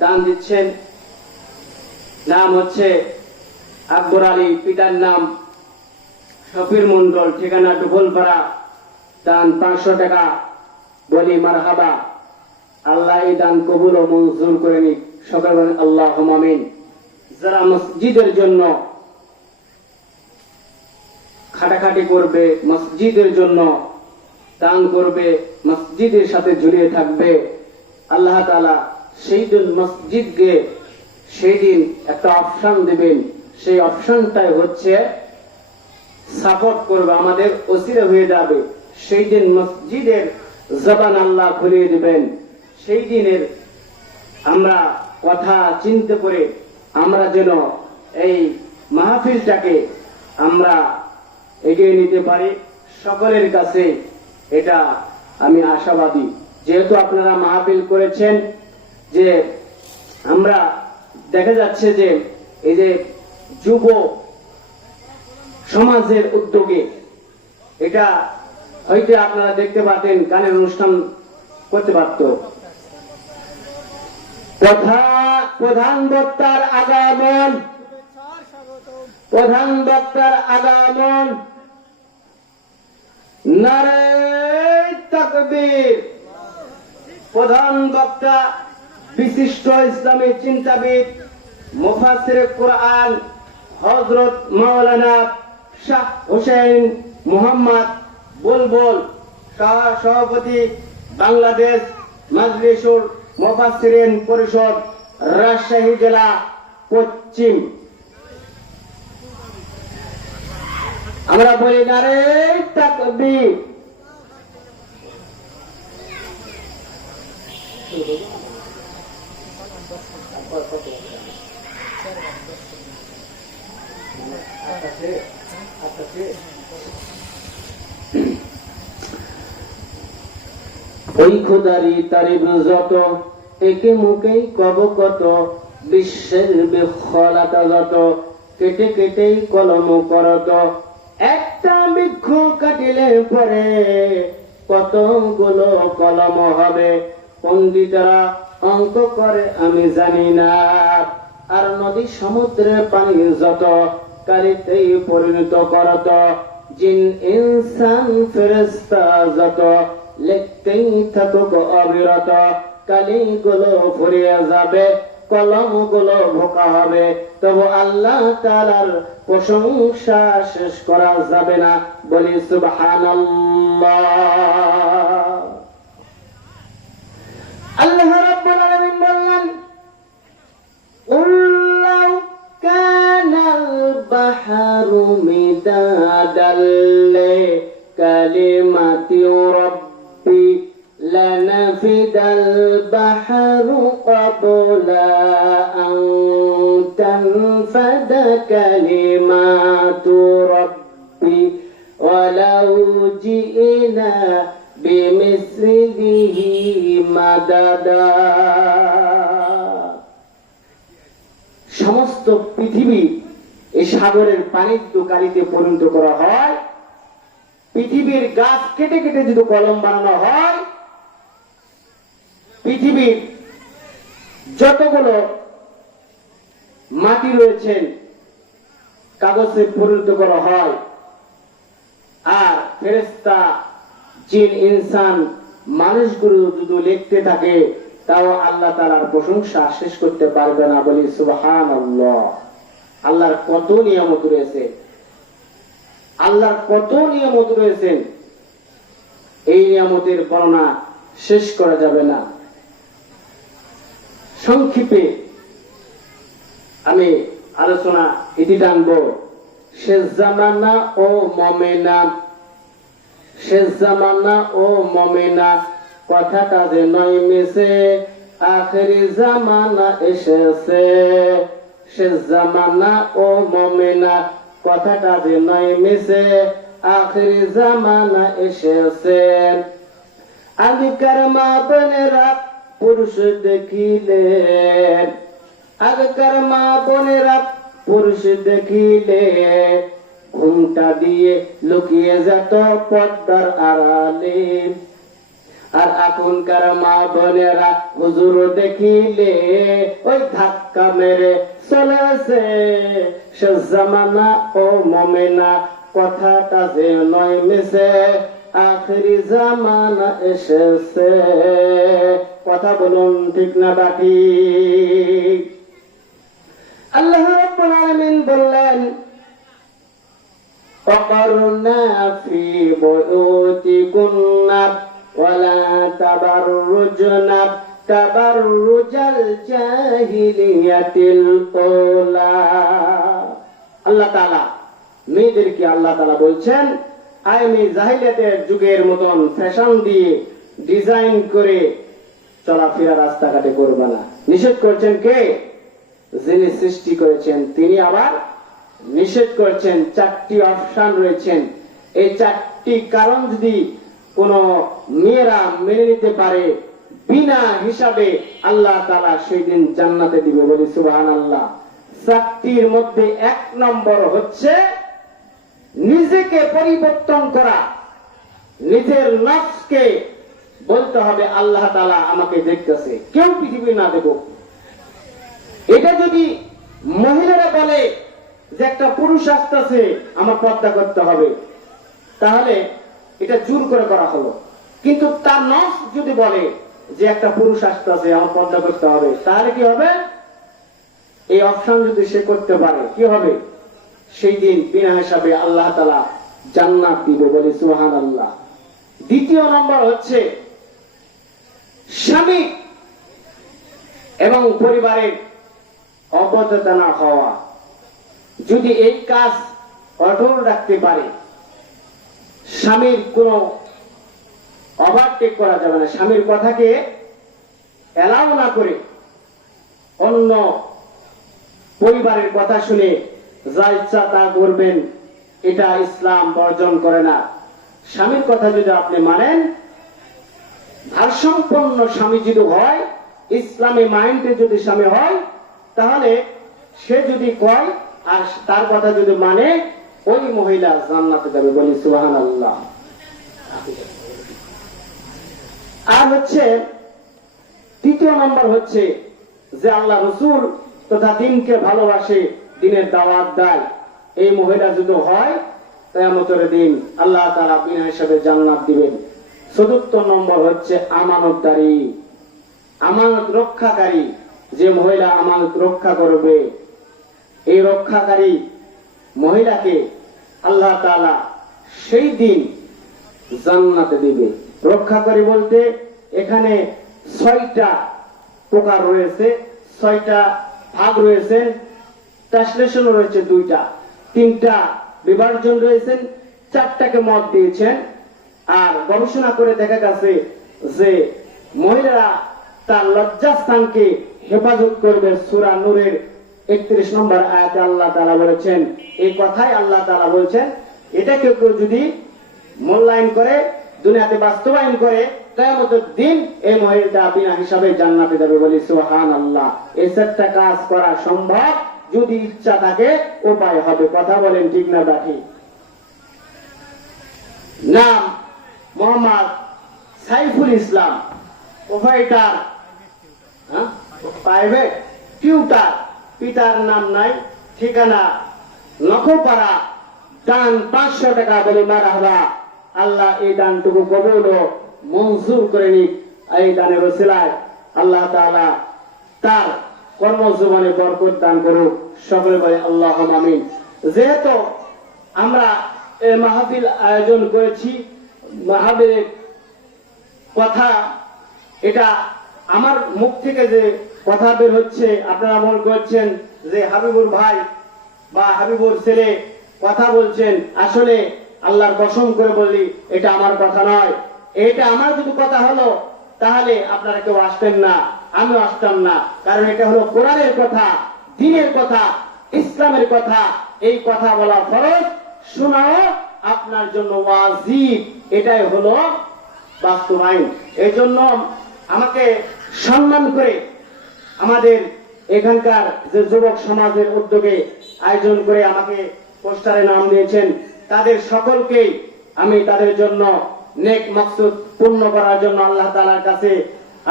দান দিচ্ছেন। নাম হচ্ছে আকবর আলী, পিতার নাম শফির মন্ডল, ঠিকানা ডুফলপাড়া। দান 500 টাকা। বলি মারহাবা। আল্লাহ এই দান কবুল ও মঞ্জুর করে নিক। সকলে বলেন আল্লাহুম্মা আমিন। যারা মসজিদের জন্য খাটাখাটি করবে, মসজিদের জন্য দান করবে, মসজিদের সাথে জড়িয়ে থাকবে, আল্লাহ তাআলা সেই দিন মসজিদকে সেই দিন একটা অপশন দেবেন। সেই অপশনটাই হচ্ছে সাপোর্ট করবে, আমাদের ওসিলা হয়ে যাবে। সেই দিন মসজিদের জবান আল্লাহ খুলিয়ে দিবেন। সেই দিনের আমরা কথা চিন্তা করে আমরা যেন এই মাহফিলটাকে আমরা এগিয়ে নিতে পারি। সকলের কাছে এটা আমি আশাবাদী। যেহেতু আপনারা মাহফিল করেছেন, যে আমরা দেখা যাচ্ছে যে এই যে যুব সমাজের উদ্যোগে এটা হয়তো আপনারা দেখতে পাতেন, গানের অনুষ্ঠান করতে পারত। প্রধান বক্তার আগমন, প্রধান বক্তার আগমন। নারে তাকবীর। প্রধান বক্তা বিশিষ্ট ইসলামী চিন্তাবিদ, মুফাসসির কোরআন হযরত মাওলানা শাহ হোসেন মোহাম্মদ বুলবুল, সভাপতি বাংলাদেশ মাজলিসুল মুফাসসিরিন পরিষদ, রাজশাহী জেলা পশ্চিম। আমরা বলি নারে তাকবীর। ওই খোদারি তারিফ যত, একে মুখেই কব কত, বিশ্বের বিখলাতা যত, কেটে কেটেই কলম করত। একটা বৃক্ষ কাটিলে পরে কতগুলো কলম হবে। পণ্ডিতরা অঙ্ক করে আমি জানি না। আর নদী সমুদ্রের পানি যত, কালিতেই পরিণত করত। জিন ইনসান ফেরেশতা যত, লিখতেই থাকুক অবিরত। কালিগুলো ফুরিয়ে যাবে, কলমগুলো ভোঁকা হবে, তবু আল্লাহ তাআলার প্রশংসা শেষ করা যাবে না। বলি সুবহানাল্লাহ। আল্লাহ রাব্বুল আলামিন বললেন, উল্লাউ কানাল বাহরু মিদাদাল লিকালিমাতি রাব্বি লানাফিদাল বাহরু ক্বাবলা আন তানফাদা কালিমাতু রাব্বি ওয়ালাউ জিনা বিমিসলিহি মাদাদা। সমস্ত পৃথিবী এই সাগরের পানির কালিতে পরিণত করা হয়। পৃথিবীর গাছ কেটে কেটে যদি কলম বানানো হয়, পৃথিবীর যতগুলো মাটি রয়েছেন কাগজে পরিণত করা হয়। আর ফেরেশতা, জিন, ইনসান, মানুষগুলো যদি লিখতে থাকে, তাও আল্লাহ তাআলার প্রশংসা শেষ করতে পারবে না। বলি সুবহানাল্লাহ। আল্লাহর কত নিয়ামত রয়েছে, আল্লাহর কত নিয়ামত রয়েছে, এই নিয়ামতের বর্ণনা শেষ করা যাবে না। সংক্ষেপে আমি আলোচনা ইতি টানব। শেষ জামানা ও মুমিনা, শেষ জামানা ও মুমিনা, কথাটা যে নয় মিছে, আখেরি জামানা এসেছে। শেষ জামানা ও মুমিনা, কথাটা যে নয় মিছে, আখেরি জামানা এসেছে। আগেকার মা বোনেরা পুরুষ দেখিলেন, আগেকার মা বোনেরা পুরুষ দেখিলে ঘুমটা দিয়ে লুকিয়ে যেত পর্দার আড়ালে। আর এখনকার মা বোনেরা হুজুর দেখিলে ওই ধাক্কা মেরে চলেছে। সে জামানা ও মোমেনা কথাটা যে নয় মিছে, আখেরি জামানা এসেছে। কথা বলুন ঠিক না বাকি? আল্লাহ রাব্বুল আলামিন বললেন, وقرنا في بيوتكن ولا تبرجن تبرج الجاهلية الأولى। আল্লাহ তাআলা মেয়েদেরকে আল্লাহ তাআলা বলছেন, আমি জাহিলিয়াতের যুগের মতন ফ্যাশন দিয়ে ডিজাইন করে চলাফেরা রাস্তাঘাটে করবে না। নিষেধ করছেন কে? যিনি সৃষ্টি করেছেন তিনি আবার নিষেধ করেছেন। চারটি অপশন রয়েছেন। এই চারটি কারণ যদি কোন মেয়েরা মেনে নিতে পারে, বিনা হিসাবে আল্লাহ তাআলা সেই দিন জান্নাতে দিবে। বলি সুবহানাল্লাহ। চারটির মধ্যে এক নম্বর হচ্ছে নিজেকে পরিবর্তন করা। নিজের নফসকে বলতে হবে আল্লাহ তাআলা আমাকে দেখতেছে, কেউ পৃথিবী না দেব। এটা যদি মহিলারা বলে যে একটা পুরুষ আসতেছে আমার পর্দা করতে হবে, তাহলে এটা জোর করে করা হলো। কিন্তু তার নফস যদি বলে যে একটা পুরুষ আসতেছে আমার পর্দা করতে হবে, তাহলে কি হবে? এই অপশন যদি সে করতে পারে, কি হবে? সেই দিন বিনা হিসাবে আল্লাহ তাআলা জান্নাত দিবে। বলি সুবহানাল্লাহ। দ্বিতীয় নম্বর হচ্ছে স্বামী এবং পরিবারের অবচেতন না হওয়া। যদি এই কাজ অটল রাখতে পারে, স্বামীর কোনো ওভারটেক করা যাবে না। স্বামীর কথাকে এলাও না করে অন্য পরিবারের কথা শুনে যা ইচ্ছা তা করবেন, এটা ইসলাম বর্জন করে না। স্বামীর কথা যদি আপনি মানেন, ভারসম্পন্ন স্বামী যদি হয়, ইসলামী মাইন্ডে যদি স্বামী হয়, তাহলে সে যদি কয় আর তার কথা যদি মানে, ওই মহিলা জান্নাতে যাবে। বলি সুবহানাল্লাহ। আর হচ্ছে তৃতীয় নম্বর হচ্ছে যে আল্লাহ রাসূল তথা দিনকে ভালোবাসে, দিনের দাওয়াত দেয়, এই মহিলা যদি হয়, কিয়ামতের দিন আল্লাহ তাআলা বিনা হিসাবে জান্নাত দিবেন। চতুর্থ নম্বর হচ্ছে আমানতদারী, আমানত রক্ষাকারী। যে মহিলা আমানত রক্ষা করবে, এই রক্ষাকারী মহিলাকে আল্লাহ তাআলা সেই দিন জান্নাতে দিবে। রক্ষাকারী বলতে এখানে 6টা প্রকার রয়েছে, 6টা ভাগ রয়েছে। ট্রান্সলেশন রয়েছে 2টা, 3টা বিভাজন রয়েছেন, 4টাকে মত দিয়েছেন। আর গবেষণা করে দেখা গেছে যে মহিলারা তার লজ্জাস্থানকে হেফাজত করবে। সূরা নূরের 31 নম্বর আয়াতে আল্লাহ তাআলা বলেছেন, এই কথাই আল্লাহ তাআলা বলছেন। এটা কেউ কেউ যদি মূল্যায়ন করে, দুনিয়াতে বাস্তবায়ন করে, কিয়ামতের দিন এই মহিলাটা বিনা হিসাবে জান্নাতে যাবে। বলি সুবহানাল্লাহ। এই 4টা কাজ করা সম্ভব, যদি ইচ্ছা থাকে উপায় হবে। কথা বলেন ঠিক না বাকি? নাম Mohammad Saiful Islam, provider, private tutor. পিতার নাম নাই, ঠিকানা নখপাড়া, দান 500 টাকা। বলে মারহাবা। আল্লাহ এই দানটুকু কবুল ও মঞ্জুর করে নিক। এই দানের ওসিলায় আল্লাহ তাআলা তার কর্মজীবনে বরকত দান করুক। সকলে বলে আল্লাহুম্মা আমিন। যেহেতু আমরা এই মাহফিল আয়োজন করেছি, মাহফিলের কথা এটা আমার মুখ থেকে যে কথা বের হচ্ছে, আপনারা মনে করছেন যে হাবিবুর ভাই বা হাবিবুর ছেলে কথা বলছেন। আসলে আল্লাহর কসম করে বলি, এটা আমার কথা নয়। এটা আমার যদি কথা হলো, তাহলে আপনারা কেউ আসতেন না, আমিও আসতাম না। কারণ এটা হলো কোরআনের কথা, দ্বীনের কথা, ইসলামের কথা। এই কথা বলা ফরজ, শোনাও আপনার জন্য ওয়াজিব। এটাই হলো বাস্তবায়ন। এই জন্য আমাকে সম্মান করে আমাদের এখানকার যে যুবক সমাজের উদ্যোগে আয়োজন করে আমাকে পোস্টারে নাম দিয়েছেন, তাদের সকলকেই আমি তাদের জন্য নেক মাকসুদ পূর্ণ করার জন্য আল্লাহ তাআলার কাছে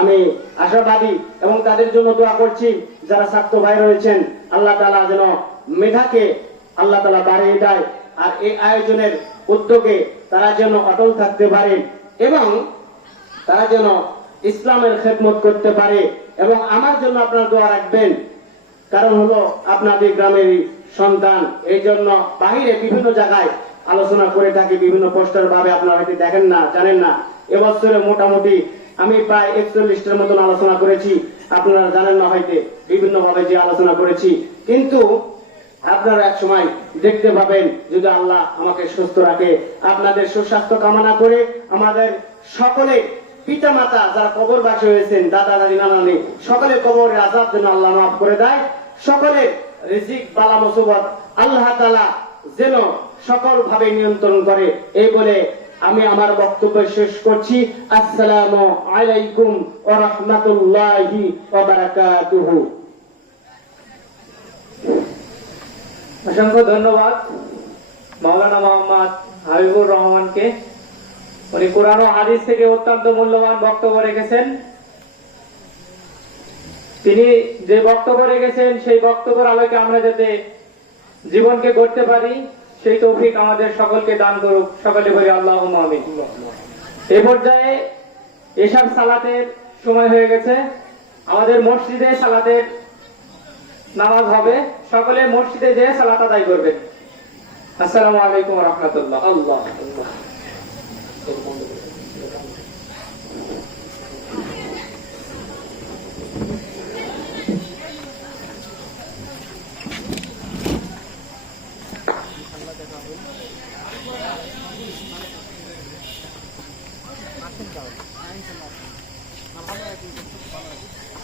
আমি আশাবাদী এবং তাদের জন্য দোয়া করছি যারা ছাত্র ভাই রয়েছেন, আল্লাহ তাআলা যেন মেধাকে আল্লাহ তাআলা বাড়িয়ে দেয়, আর এই আয়োজনের উদ্যোগে তারা যেন অটল থাকতে পারে এবং তারা যেন ইসলামের খেদমত করতে পারে। এবং আমার জন্য আপনারা দোয়া রাখবেন, কারণ হলো আপনাদের গ্রামেরই সন্তান, এই জন্য বাহিরে বিভিন্ন জায়গায় আলোচনা করে থাকি, বিভিন্ন পোস্টার ভাবে আপনারা হয়তো দেখেন না, জানেন না। এবছরে মোটামুটি আমি প্রায় 41টার মতন আলোচনা করেছি, আপনারা জানেন না হয়তো বিভিন্ন ভাবে যে আলোচনা করেছি, কিন্তু আপনারা এক সময় দেখতে পাবেন যদি আল্লাহ আমাকে সুস্থ রাখে। আপনাদের সুস্বাস্থ্য কামনা করে আমাদের সকলে পিতা মাতা যারা কবরবাসী হয়েছেন, দাদা দাদি নানা নানি, সকলে কবরের আযাব যেন আল্লাহ মাফ করে দেয়, সকলের রিজিক বালা মুসিবত আল্লাহ তাআলা যেন সকল ভাবে নিয়ন্ত্রণ করে। এই বলে আমি আমার বক্তব্য শেষ করছি। আসসালামু আলাইকুম ওয়া রাহমাতুল্লাহি ওয়া বারাকাতুহু। অসংখ্য ধন্যবাদ মাওলানা মোহাম্মদ হাবিবুর রহমানকে। উনি কোরআন ও হাদিস থেকে অত্যন্ত মূল্যবান বক্তব্য রেখেছেন। তিনি যে বক্তব্য রেখেছেন সেই বক্তব্যের আলোকে আমরা যাতে জীবনকে গড়তে পারি সেই তৌফিক আমাদের সকলকে দান করুক। সকলে বলি আল্লাহুম্মা আমিন। এই পর্যায়ে এশার সালাতের সময় হয়ে গেছে, আমাদের মসজিদে সালাতের নামাজ হবে, সকলে মসজিদে যেয়ে সালাত আদায় করবেন। আসসালামু আলাইকুম ওয়া রাহমাতুল্লাহ। আল্লাহ